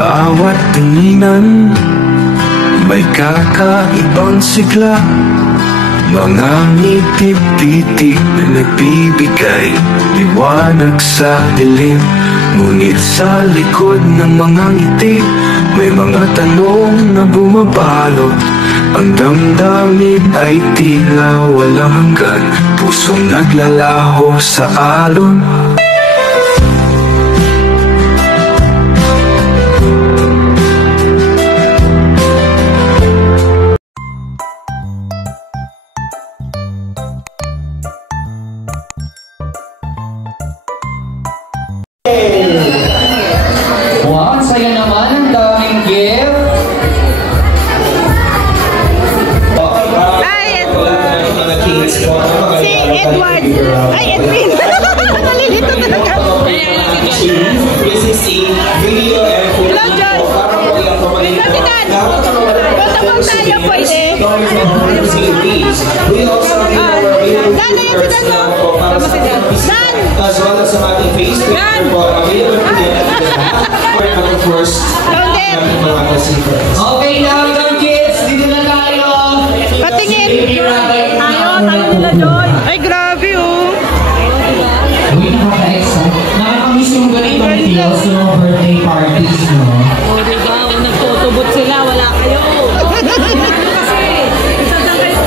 bawat tinginan may kakaibang sigla, mga ngiti-pitik na nagbibigay liwanag sa dilim. Ngunit sa likod ng mga ngiti may mga tanong na bumabalot. Ang damdamin ay tila walang hanggan, pusong naglalaho sa alon. Wow, saya naman, ang daming gift. Ay, si Edward. Ay, Edwin. Nalilito talaga. Hello, John. President, protocol tayo pwede. Dan, na yung sidan mo. Dan! As well as sa ating Facebook of course, Okay na, mga kids, dito na tayo. Patingin. Tayo nila, Joy. Ay, grabe, oh. Uy, nakaka-excite. Nakakamiss yung ganitong feels sa mga birthday parties, no? O, diba? Nagtutubot sila, wala kayo. Kasi, isang lang kayo.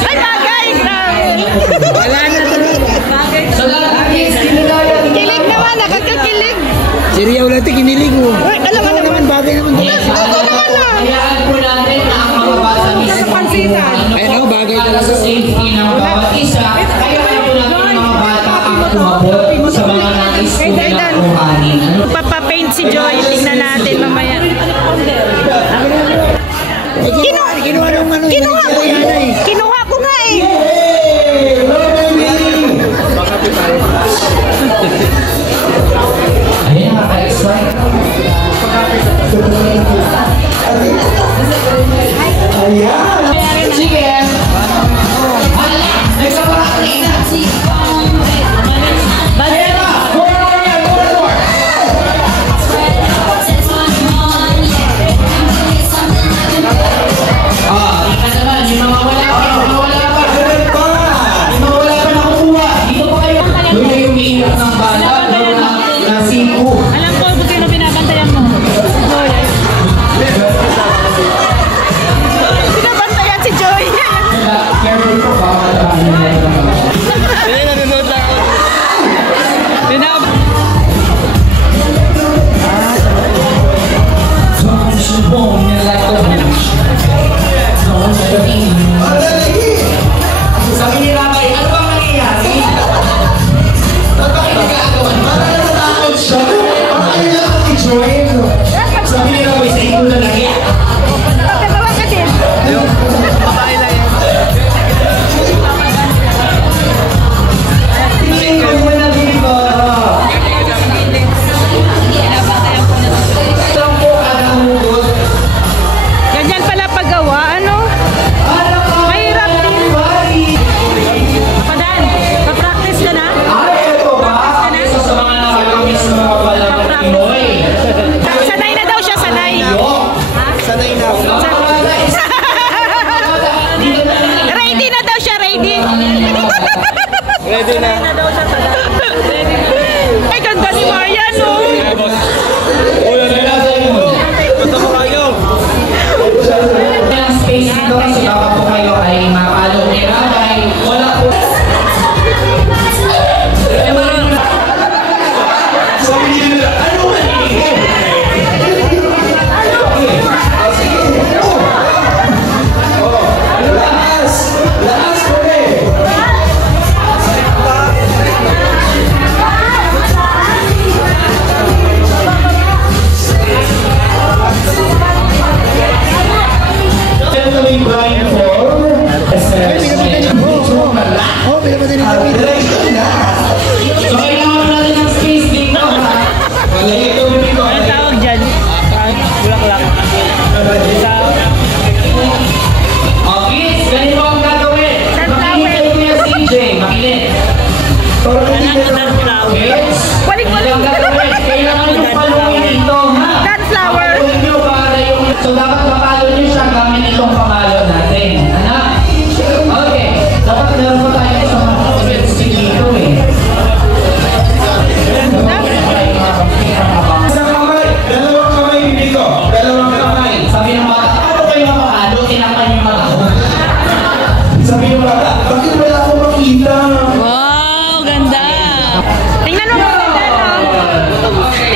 Ay, bagay, grabe. Wala na talaga. Bagay. So, lahat kids, dito na tayo. Kilig naman, nakakakilig. Si Ria wala ito kinilig mo. Uy, alam mo naman. Bagay naman. Hayaan po natin na ang mga bata mismo. Ay, no, bagay Para talaga. sa safety ng bawat isa, kaya po natin ang mga bata ang kumabot sa mga nais po nilang kuhanin. Papapaint si Joy. Tingnan natin mamaya. Kinuha nung ano. Kinuha ko nga eh. Ayan, nakaka-excite. Sige. Hala, nagsaparakit na. Alam ko kung sino binabantayan mo. Joy. Binabantayan si Joy. Sabi ni Rabay, ano bang nangyayari? Ba't ba kayo nagkagawan? Parang natatakot siya. Bakit nila mag-join? Sabi ni Rabay, sa ito na lagi. Pagkagawa ka din. Babae lang yan. Tingin ko na dito. Isang po kada hugot. Ganyan pala paggawa, ano? Mahirap din. Padan, pa-practice ka na? Ay, ito ba? Isa sa mga nakakamiss ng mga balang Pinoy. Sanay na daw siya, sanay. Sanay na ako. Ready na daw siya, ready. Ready na. Ay, ganda ni Marian, no? Gusto mo kayo? Ang space dito kasi baka po kayo ay mapalo ni Rabay. Wala po. Sabi nila, ano ba ito? Lakas po eh. Gentlemen, blindfold.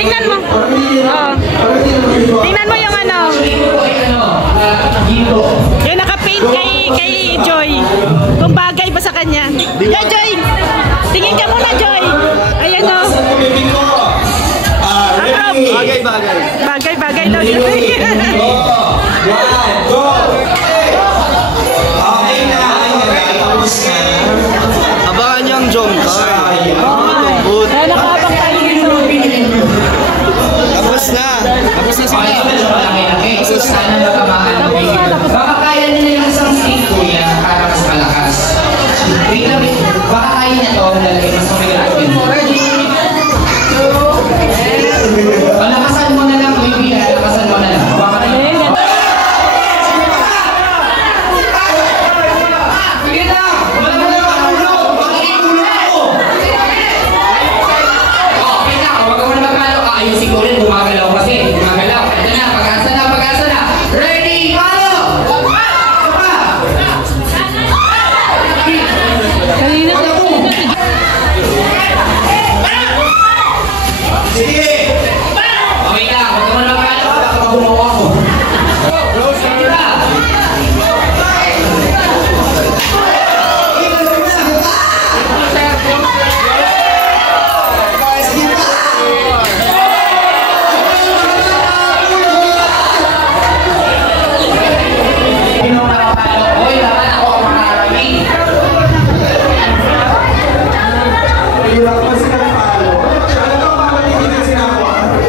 Tingnan mo. Oh. Tingnan mo yung ano. Yung naka-paint kay Joy. Kung bagay ba sa kanya. Yeah, Joy. Tingin ka muna, Joy. Ayan o. Bagay. Bagay daw siya. Go! Okay na. Tapos na. Abangan niyo ang jump car. Kaya nakabang tayo dito. Tapos na sila. Sana matamaan mo. Baka kaya nila yung isang stick ko yan para mas malakas. Wait lang, baka kaya niya to. Mas mamigat ko yun. Palakasan mo na lang, baby. Palakasan mo na lang. Baka na yun. Sige na! Wala mo na makulo! Makikiulo ako! Okay na, huwag mo na magpalo. Ayusin ko rin, gumagalaw kasi. Gumagalaw. Ito na, pag-asa na. Ready, palo! Kanina. Sige! Okay na, huwag mo na magpalo. Baka magumawa ako. Sige na!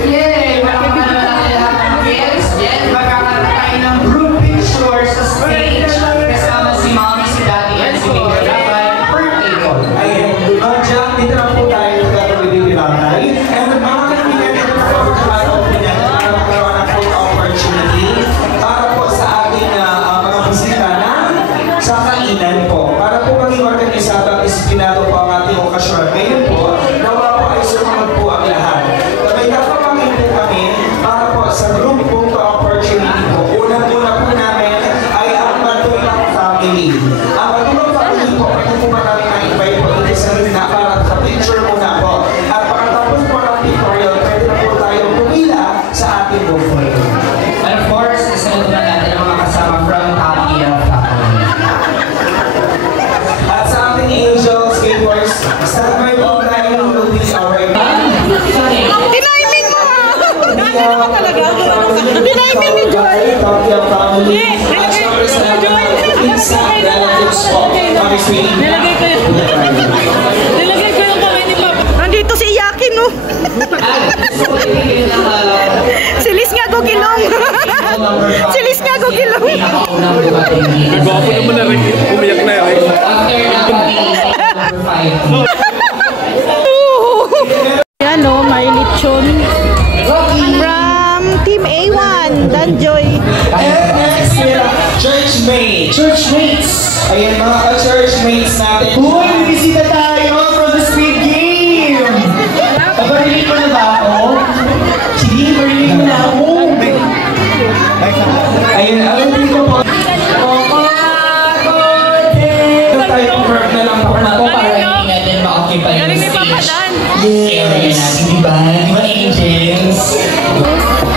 Yay! Walang palo na lahat ng kids. Yes, magkakaroon tayo ng group picture sa stage. Kasama si mommy, si daddy, and si baby Rafael per table. Ayun, Jack, dito na po tayo gagawin din ni Ratay. And mga kaibigan, ito na po ang opinion para magkaroon ng full opportunity para po sa ating mga bisita na sa kainan po. Para po maging organisado at ispinado po ang ating okasyon. Ngayon po, nawa po ay sumunod po ang lahat. May kapamangin po kami para po sa group po opportunity po. Unang-una po namin ay ang Matulang family. Ang Matulang family po, pwede po ba namin na-invite po dito sa Rina para sa picture muna po. At pagkatapos po ng tutorial, pwede na po tayong pumila sa ating buffet. And of course, kasunod na natin ang mga kasama from Happy Family. At sa ating angels, skateboards, standby po tayo will be alright. Tiniming mo! Dami naman talaga. Tiniming ni Joy. Happy family. Nilagay ko yung kamay ni Papa. Nandito si Iyakin, no? Si Liz nga gugilong. Si Liz nga gugilong. Gwapo naman na rin. Umiyak na yun. Yan, no? May lechon. From Team A1, Danjoy. Churchmates! Ayan mga ka-churchmates natin. Uy, bisita tayo from the Squid Game! Pabarinig ko na ba ako? Sige, barinig ko na ako. Ayun, alam ko po. Tayo work na lang po na. Para hindi natin ma-occupy yung Galing ni Papa stage. Dan. Area natin, di ba? Di ba, angels?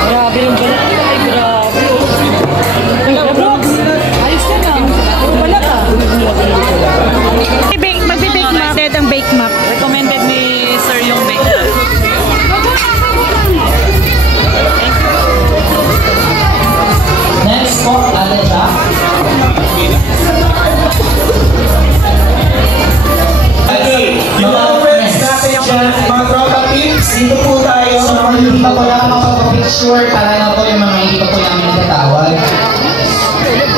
Grabe yung balat. Ay, grabe. Brooks, ayos ka na. Balat ah. Mag-bake map. Dead ang bake map. Recommended ni Sir yung bake map. Next po, Ate Jack. Okay, yung mga friends natin dyan, mga tropa tips, dito po tayo. So, kung hindi pa po lang makapag-picture, para na po yung mga hindi pa po namin natatawag.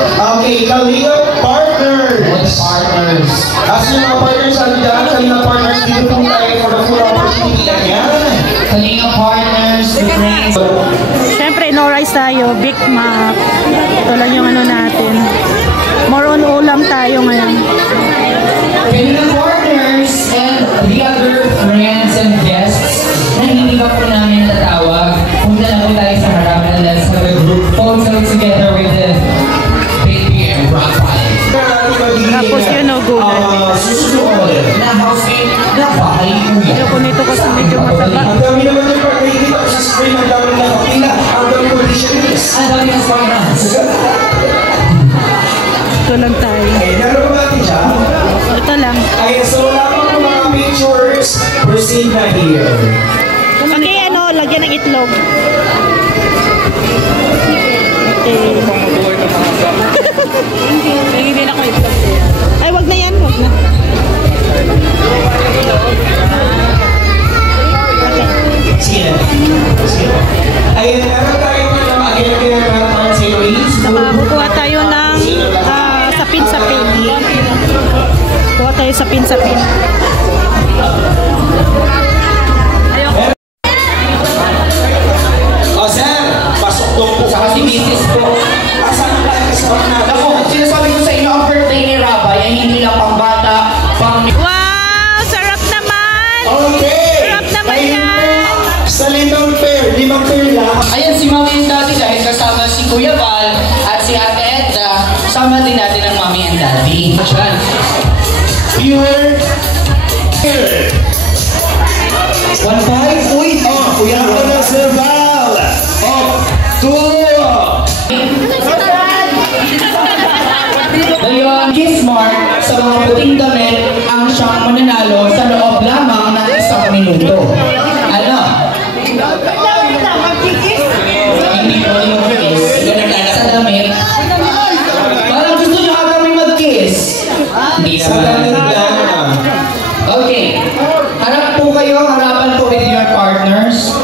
Okay, Kalinga Partners! Good partners. As yung mga partners natin dyan, Kalinga Partners, dito po tayo for the full opportunity. Ayan. Kalinga partners, the friends. Siyempre, no rice tayo. Bake map. Ito lang yung ano natin. More on ulam tayo ngayon. Kalinga partners and the other friends and guests na hindi pa po namin natatawag. Punta na po tayo sa harap and let's have a group photo together with the baby and Rafael. Tapos yun, no, gulay. Susunod na housemate na bahay kuya. Ayoko nito kasi medyo mataba. Ang dami naman yung pag-ibig sa Ito lang tayo. Ay, naroon ba natin siya? Ito lang. Ay, so lamang po mga pictures, proceed na here. Okay, ano, lagyan ng itlog. Okay. Hindi na ko itlog. Ay, wag na yan, wag na. Sige. Ayun, meron tayo na mag-again series. Kukuha tayo ng sapin-sapin. Kuha tayo sapin-sapin. O, sir, pasok doon po. Saka si Mrs. po. Pasok na tayo sa mga Ako, sinasabi ko sa inyo, ang birthday ni Rabay ay hindi lang pang bata, pang... Wow! Sarap naman! Okay! Sarap naman Ayun yan! po, sa limang pair lang. Ayan si Mami and Daddy dahil kasama si Kuya Val at si Ate Edna, sama din natin ang Mami and Daddy. Diyan. Pure. 1-5. Uy! Oh, kuya ko na, Sir Val. Oh, 2. Ngayon, Kismark, sa mga puting damit, ang siyang mananalo sa loob lamang ng 1 minuto. Ano? Hindi ko yung kiss. Sa damit. Parang gusto niyo ka kami mag-kiss. Hindi Sa damit naman. lang. Okay. Harap po kayo, harapan po with your partners.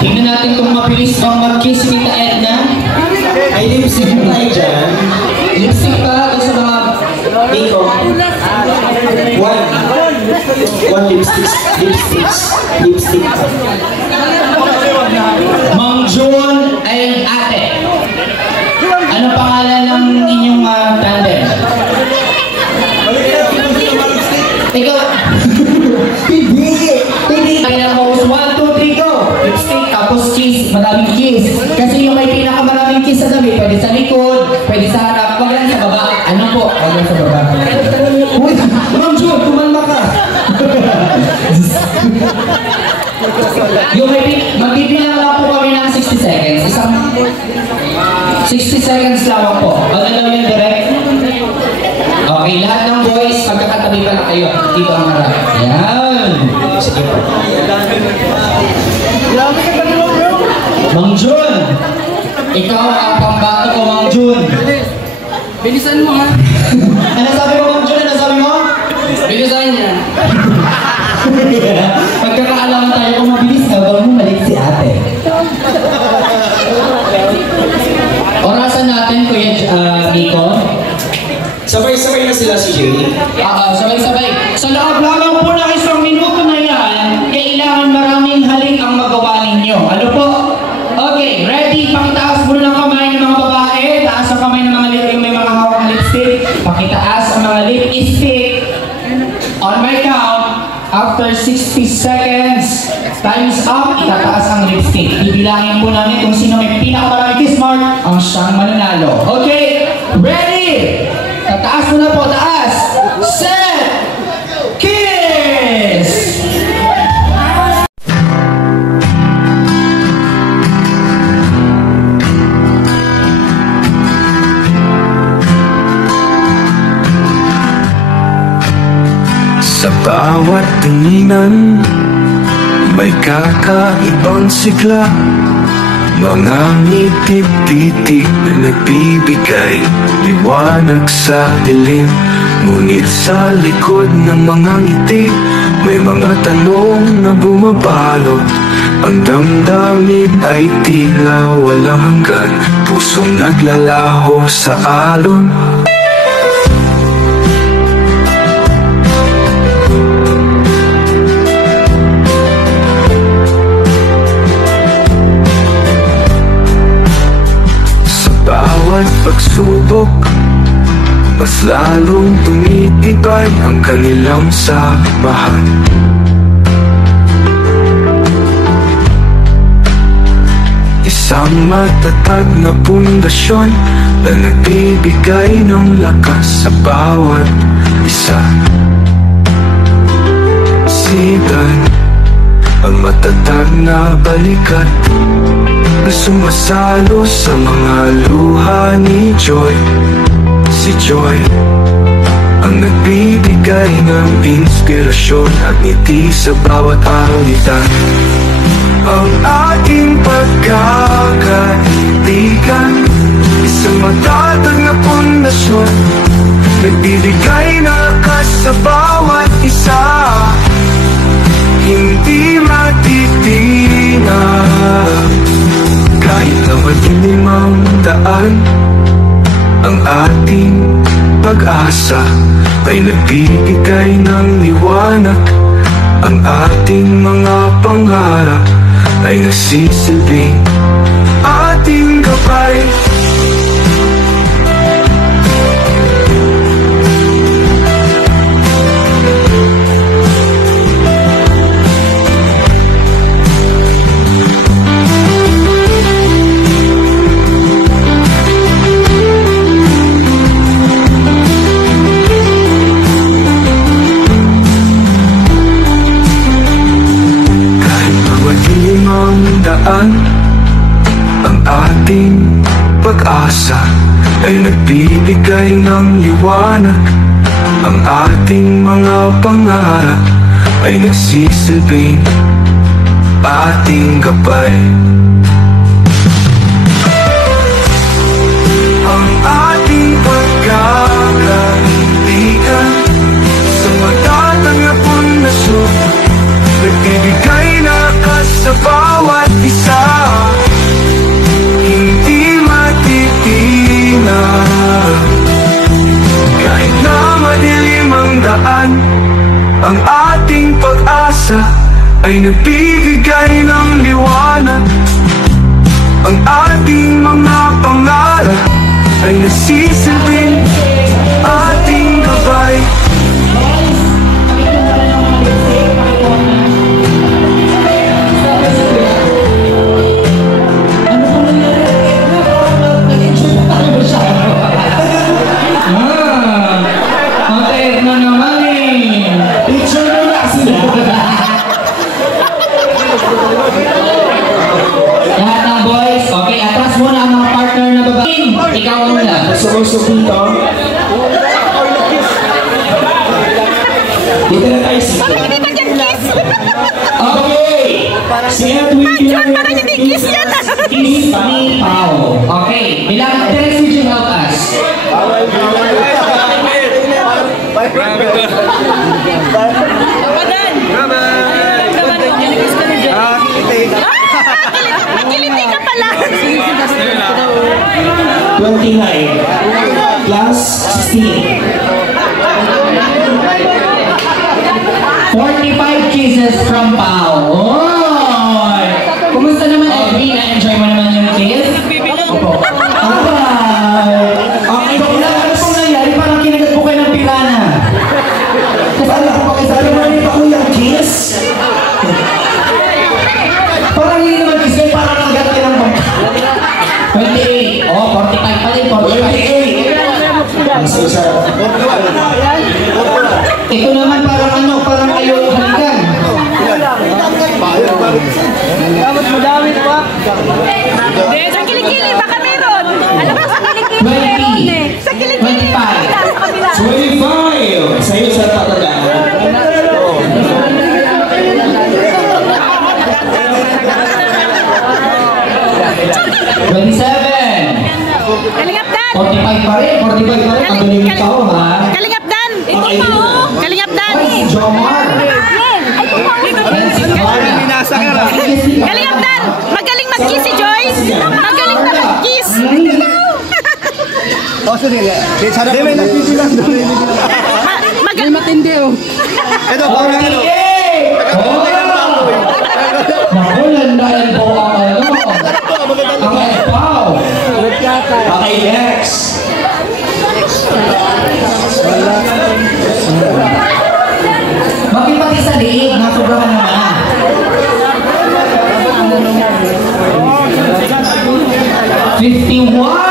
Tingnan natin kung mabilis bang mag-kiss ni Tita Edna. Ay, lipstick mo tayo dyan. Lipstick pa sa mga... Nico. One lipstick. Lipstick. Mang June and Ate. Ano pangalan ng inyong tandem? Ikaw. Hindi. Kaya mo, 1, 2, 3, go. Lipstick, tapos kiss. Maraming kiss. Kasi yung may pinakamaraming kiss sa tabi, pwede sa likod, pwede sa harap, wag lang sa baba. Ano po? Wag lang sa baba. Uy, Ma'am June, kumalma ka. Yung magbibilang lang po kami ng 60 seconds. 60 seconds lang po. Magalaw yung direct. Okay, lahat ng boys, magkakatabi pa na kayo. Dito ang harap. Yan. Sige po. Mang Jun, ikaw ang pambato ko, Mang Jun. Bilisan mo ha. Ano sabi mo, Mang Jun? Ano sabi mo? Bilisan niya. Pagkakaalaman tayo kung mabilis ka, bawal mo malik si ate. Orasan natin, Kuya Nico. Sabay-sabay na sila si Jay. Sabay-sabay. Sa loob lamang po ng 1 minuto na yan, kailangan maraming halik ang magawa ninyo. Ano po? Okay, ready? Pakitaas muna ng kamay ng mga babae. Taas ang kamay ng mga yung may mga hawak ng lipstick. Pakitaas ang mga lipstick. On my count, after 60 seconds, time's up, itataas ang lipstick. Bibilangin po namin kung sino may pinakamaraming kiss mark ang siyang mananalo. Okay, ready? Tataas mo na po, taas! Set! Kiss! Sa bawat tinginan, may kakaibang sigla. Mga ngiti-pitik na nagbibigay liwanag sa dilim. Ngunit sa likod ng mga ngiti, may mga tanong na bumabalot. Ang damdamin ay tila walang hanggan, pusong naglalaho sa alon. Bawat pagsubok, mas lalong tumitibay ang kanilang samahan. Isang matatag na pundasyon na nagbibigay ng lakas sa bawat isa. Sigan ang matatag na balikat na sumasalo sa mga luha ni Joy. Si Joy ang nagbibigay ng inspirasyon at ngiti sa bawat alitan. Ang ating pagkakaibigan, isang matatag na pundasyon, nagbibigay ng lakas sa bawat isa, hindi matitinag. Kahit na madilim ang daan, ang ating pag-asa ay nagbibigay ng liwanag. Ang ating mga pangarap ay nagsisilbing ating gabay. Ang ating pag-asa ay nagbibigay ng liwanag. Ang ating mga pangarap ay nagsisilbing ating gabay. Ang ating pagkakaibigan sa matatag na pundasyon, nagbibigay na lakas sa bawat isa, hindi matitinag. Kahit na madilim ang daan, ang ating pag-asa ay nagbibigay ng liwanag. Ang ating mga pangarap ay nagsisilbing ating gabay. Ikaw ang muna. Gusto dito. Dito na tayo sa... Parang hindi pa dyan kiss. Okay! Si Edwin John, parang hindi kiss yan. Kiss ni Pao. Okay. Bilang Teres, would you help us? Kapadan. Kiss ka na dyan. Kiliti ka pala. 29 plus 16. 45 kisses from Pao. Oy! Kumusta naman, Edwin? Na-enjoy mo naman yung kiss? Opo. Okay, ano pong nangyari? Parang kinagat po kayo ng pirana. Sabi mo rin pa ko yung kiss? Parang hindi naman kiss kayo, parang nagat kayo ng 28. Oh, 45 pa rin, 48. Ito naman parang ano, parang ayaw halikan. Dapat madamit pa. Sa kilikili, baka meron. Alam mo, sa kilikili meron eh. Sa kilikili. 25! Sa'yo sa tatandaan. Kalingap Dan! 45 pa rin, 45 pa rin. Ang galing ikaw, ha? Kalingap Dan! Ito pa oh! Kalingap Dan! Jomar! Kalingap Dan! Magaling mag-kiss si Joy! Magaling na mag-kiss! Magaling matindi oh! Ito, parang ano? Nakulandayan po ang ano? Ang Pao! Okay, next! Bakit pati sa liig? Nasubrahan naman. 51!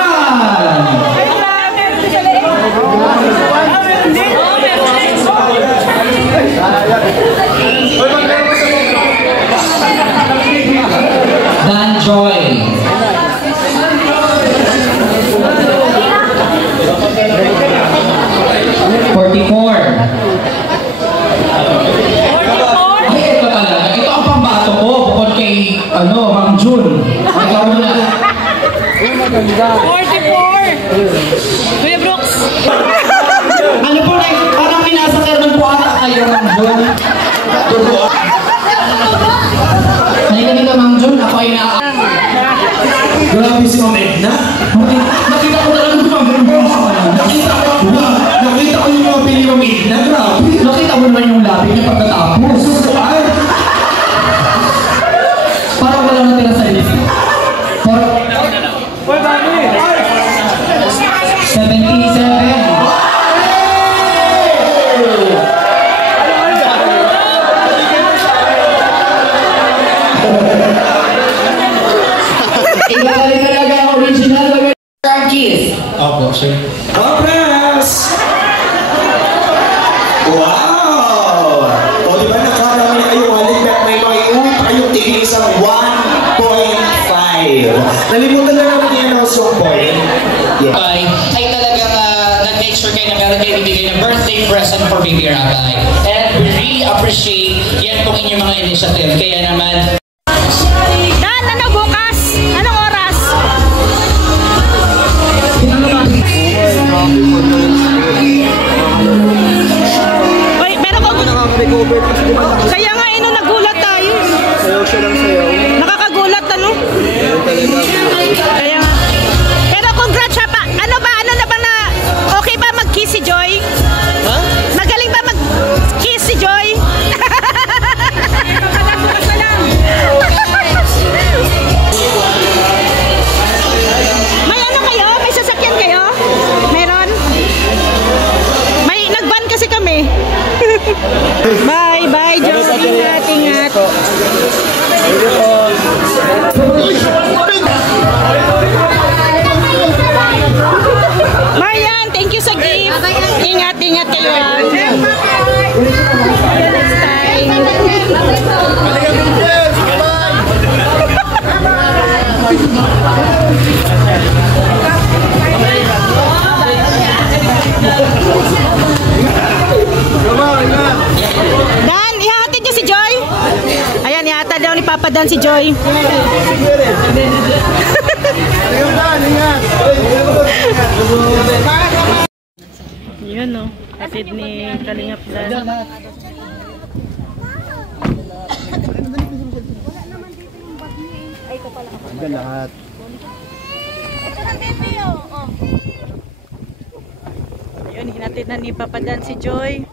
Joy. Ay, ito talaga. Ito ang pambato ko. Bukod kay, Ma'am June. Ikaw na. 44. Kuya Brooks. Ano po na, parang minasakar ng buhata kayo, Ma'am June. Halika dito, Ma'am June. Ako ay na... Grabe si Ma'am Edna. Nakita ko talaga yung Ma'am June. Nakita ko yung mga pili Ma'am Edna. Grabe. Nakita mo naman yung labi niya pagkatapos. Parang wala natira sa list. 77. Ibalik talaga ang original Kiss. Opo, sir. Congrats! Wow! O, di ba nakarami na kayong wallet bet? May mga iuwi pa kayong tigil isang 1.5. Nalimutan na namin i-announce yung point. Yeah. Ay talagang nag-make sure kayo na meron kayo bibigay ng birthday present for Baby Rabay. And we really appreciate yan pong inyong mga initiative. Kaya naman, Dan, ano bukas? Anong oras? Uy, pero kung... Kaya nga, nagulat tayo. Sayaw siya lang sayaw. Nakakagulat, ano? Kaya nga. Pero congrats siya pa. Ano na ba na... Okay ba mag-kiss si Joy? Ha? Magaling ba mag-kiss si Joy? May ano kayo? May sasakyan kayo? Meron? May nag-van kasi kami. Bye, bye, Joy. Ingat, ingat. Marian, thank you sa gift. Ingat, ingat kayo. Next time. Dan, ihahatid niyo si Joy? Ayan, ihahatid daw ni Papa Dan si Joy. Yun o, hatid ni Kalingap Dan. Hanggang lahat. Ayun, hinatid na ni Papa Dan si Joy.